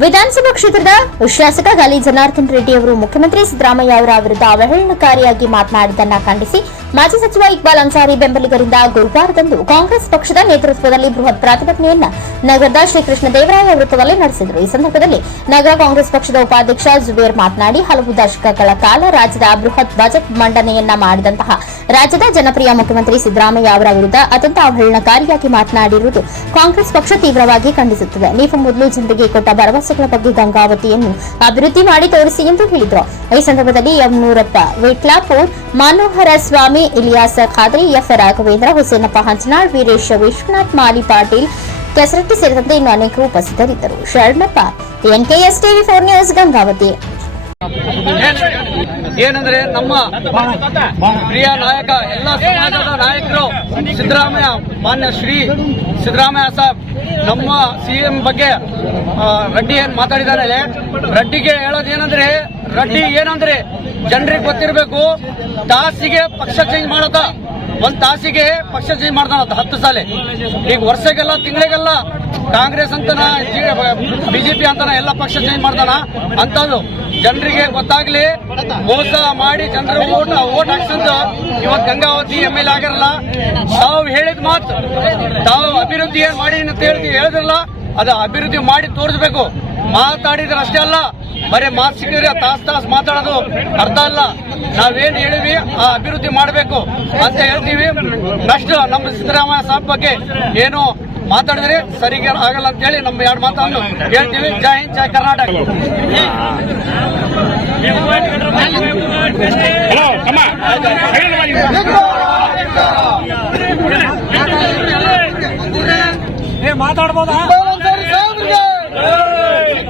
ವಿಧಾನಸಭಾ ಕ್ಷೇತ್ರದ ಶಾಸಕ ಗಾಲಿ ಜನಾರ್ದನ್ ರೆಡ್ಡಿ ಅವರು ಮುಖ್ಯಮಂತ್ರಿ ಸಿದ್ದರಾಮಯ್ಯ ಅವರ ವಿರುದ್ಧ ಅವಹೇಳನಕಾರಿಯಾಗಿ ಮಾತನಾಡಿದ್ದನ್ನ ಖಂಡಿಸಿ ಮಾಜಿ ಸಚಿವ ಇಕ್ಬಾಲ್ ಅನ್ಸಾರಿ ಬೆಂಬಲಿಗರಿಂದ ಗುರುವಾರದಂದು ಕಾಂಗ್ರೆಸ್ ಪಕ್ಷದ ನೇತೃತ್ವದಲ್ಲಿ ಬೃಹತ್ ಪ್ರತಿಭಟನೆಯನ್ನ ನಗರದ ಶ್ರೀಕೃಷ್ಣ ದೇವರಾಯ ವೃತ್ತದಲ್ಲಿ ನಡೆಸಿದರು. ಈ ಸಂದರ್ಭದಲ್ಲಿ ನಗರ ಕಾಂಗ್ರೆಸ್ ಪಕ್ಷದ ಉಪಾಧ್ಯಕ್ಷ ಜುಬೇರ್ ಮಾತನಾಡಿ, ಹಲವು ದಶಕಗಳ ಕಾಲ ರಾಜ್ಯದ ಬೃಹತ್ ಬಜೆಟ್ ಮಂಡನೆಯನ್ನ ಮಾಡಿದಂತಹ ರಾಜ್ಯದ ಜನಪ್ರಿಯ ಮುಖ್ಯಮಂತ್ರಿ ಸಿದ್ದರಾಮಯ್ಯ ಅವರ ವಿರುದ್ಧ ಅತ್ಯಂತ ಅವಹೇಳನಕಾರಿಯಾಗಿ ಮಾತನಾಡಿರುವುದು ಕಾಂಗ್ರೆಸ್ ಪಕ್ಷ ತೀವ್ರವಾಗಿ ಖಂಡಿಸುತ್ತದೆ. ನೀವು ಮೊದಲು ಜನರಿಗೆ ಕೊಟ್ಟ ಭರವಸೆಗಳ ಬಗ್ಗೆ ಗಂಗಾವತಿಯನ್ನು ಅಭಿವೃದ್ಧಿ ಮಾಡಿ ತೋರಿಸಿ ಎಂದು ಹೇಳಿದರು. ಈ ಸಂದರ್ಭದಲ್ಲಿ ಎಂ ನೂರಪ್ಪ ವಿಟ್ಲಾಪುರ್ ಮನೋಹರ ಸ್ವಾಮಿ ಇಲಿಯಾಸ ಖಾದ್ರಿ ಎಫ್ ರಾಘವೇಂದ್ರ, ಹುಸೇನಪ್ಪ ಹಂಚನಾಳ್, ವೀರೇಶ್ ವಿಶ್ವನಾಥ್, ಮಾಲಿ ಪಾಟೀಲ್ ಕೆಸರಟ್ಟಿ ಸೇರಿದಂತೆ ಇನ್ನು ಅನೇಕರು ಉಪಸ್ಥಿತರಿದ್ದರು. Sharanappa, NKS TV four news, Gangavathi. ಏನಂದ್ರೆ ನಮ್ಮ ಪ್ರಿಯ ನಾಯಕ, ಎಲ್ಲ ಸಮಾಜದ ನಾಯಕರು, ಸಿದ್ದರಾಮಯ್ಯ, ಮಾನ್ಯ ಶ್ರೀ ಸಿದ್ದರಾಮಯ್ಯ ಸಾಹೇಬ್ ನಮ್ಮ ಸಿಎಂ ಬಗ್ಗೆ ರೆಡ್ಡಿ ಏನ್ ಮಾತಾಡಿದಾರೆ? ರೆಡ್ಡಿಗೆ ಹೇಳೋದು ರೆಡ್ಡಿ ಏನಂದ್ರೆ ಜನರಿಗೆ ಗೊತ್ತಿರಬೇಕು, ತಾಸಿಗೆ ಪಕ್ಷ ಚೇಂಜ್ ಮಾಡತ್ತ ಒಂದ್ ತಾಸಿಗೆ ಪಕ್ಷ ಚೇಂಜ್ ಮಾಡ್ತಾನ ಹತ್ತು ಸಾಲೆ. ಈಗ ವರ್ಷಗೆಲ್ಲ, ತಿಂಗಳಿಗೆಲ್ಲ ಕಾಂಗ್ರೆಸ್ ಅಂತನ ಬಿಜೆಪಿ ಅಂತನ ಎಲ್ಲ ಪಕ್ಷ ಚೇಂಜ್ ಮಾಡ್ತಾನ. ಅಂತಂದು ಜನರಿಗೆ ಗೊತ್ತಾಗ್ಲಿ, ಮೋಸ ಮಾಡಿ ಜನರ ಓಟ್ ಓಟ್ ಹಾಕ್ಸಂತ ಇವತ್ತು ಗಂಗಾವತಿ ಎಂ ಎಲ್ ಆಗಿರಲ್ಲ. ತಾವು ಹೇಳಿದ ಮಾತು, ತಾವು ಅಭಿವೃದ್ಧಿ ಏನ್ ಮಾಡಿ ಅಂತ ಹೇಳಿ ಹೇಳಿದ್ರಲ್ಲ. ಅದು ಅಭಿವೃದ್ಧಿ ಮಾಡಿ ತೋರಿಸ್ಬೇಕು. ಮಾತಾಡಿದ್ರೆ ಅಷ್ಟೇ ಅಲ್ಲ, ಬರೀ ಮಾತು ಸಿಕ್ಕಿದ್ರೆ ತಾಸ್ ತಾಸ್ ಮಾತಾಡೋದು ಅರ್ಥ ಅಲ್ಲ. ನಾವೇನು ಹೇಳಿವಿ ಆ ಅಭಿವೃದ್ಧಿ ಮಾಡಬೇಕು ಅಂತ ಹೇಳ್ತೀವಿ. ನೆಕ್ಸ್ಟ್ ನಮ್ಮ ಸಿದ್ದರಾಮಯ್ಯ ಸಾಹೇಬ್ ಬಗ್ಗೆ ಏನು ಮಾತಾಡಿದ್ರೆ? ಸರಿಗೆ ಆಗಲ್ಲ ಅಂತ ಹೇಳಿ ನಮ್ಮ ಎರಡು ಮಾತನ್ನು ಹೇಳ್ತೀವಿ. ಜೈ ಹಿಂದ್, ಜೈ ಕರ್ನಾಟಕ. ಹಲೋ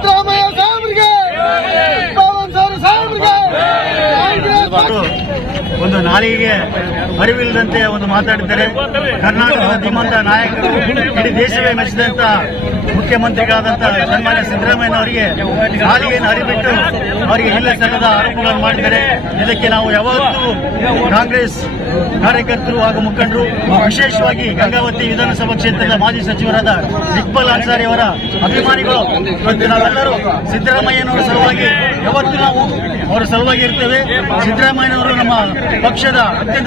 ತಮ್ಮ ಸಿದ್ದರಾಮಯ್ಯ ಮಾಡಿ. ಪವನ್ ಸಿದ್ದರಾಮಯ್ಯ ಸಾಹೇಬ್ರಿಗೆ ಅವರು ಒಂದು ನಾಲಿಗೆ ಅರಿವಿಲ್ಲದಂತೆ ಒಂದು ಮಾತಾಡಿದ್ದಾರೆ. ಕರ್ನಾಟಕದ ಧೀಮಂತ ನಾಯಕರು, ಇಡೀ ದೇಶವೇ ಮೆಚ್ಚಿದಂತ ಮುಖ್ಯಮಂತ್ರಿಗಳಾದಂತ ಸನ್ಮಾನ್ಯ ಸಿದ್ದರಾಮಯ್ಯನವರಿಗೆ ನಾಲಿಗೆಯನ್ನು ಅರಿಬಿಟ್ಟು ಅವರಿಗೆ ಇಲ್ಲ ಸಲ್ಲದ ಆರೋಪಗಳನ್ನು ಮಾಡಿದ್ದಾರೆ. ಇದಕ್ಕೆ ನಾವು ಯಾವತ್ತೂ ಕಾಂಗ್ರೆಸ್ ಕಾರ್ಯಕರ್ತರು ಹಾಗೂ ಮುಖಂಡರು, ವಿಶೇಷವಾಗಿ ಗಂಗಾವತಿ ವಿಧಾನಸಭಾ ಕ್ಷೇತ್ರದ ಮಾಜಿ ಸಚಿವರಾದ ಇಕ್ಬಾಲ್ ಅನ್ಸಾರಿ ಅವರ ಅಭಿಮಾನಿಗಳು ಮತ್ತು ನಾವೆಲ್ಲರೂ ಸಿದ್ದರಾಮಯ್ಯನವರ ಸಲುವಾಗಿ ಯಾವತ್ತೂ ನಾವು ಅವರ ಸಲುವಾಗಿ ಇರ್ತೇವೆ. ಸಿದ್ದರಾಮಯ್ಯನವರು ನಮ್ಮ ಪಕ್ಷದ ಅತ್ಯಂತ